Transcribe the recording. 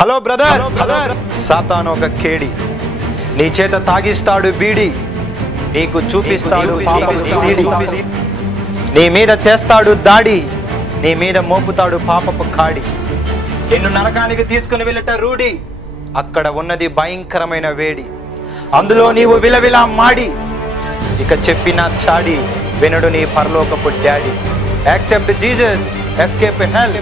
Hello brother, సాతాను ఒక కేడి, నీ చేత తాగిస్తాడు బీడి, నీకు చూపిస్తాడు పాపపు సీడి, నీ మీద చేస్తాడు దాడి, నీ మీద మోపుతాడు పాపపు కాడి, నిన్ను నరకానికి తీసుకుని వెళ్ళట రూఢి, అక్కడ ఉన్నది భయంకరమైన వేడి, అందులో నీవు విలవిలా మాడి, ఇక చెప్పిన చాడి వినడు నీ పరలోకపు డాడీ. యాక్సెప్ట్ జీసస్, ఎస్కేప్ హెల్.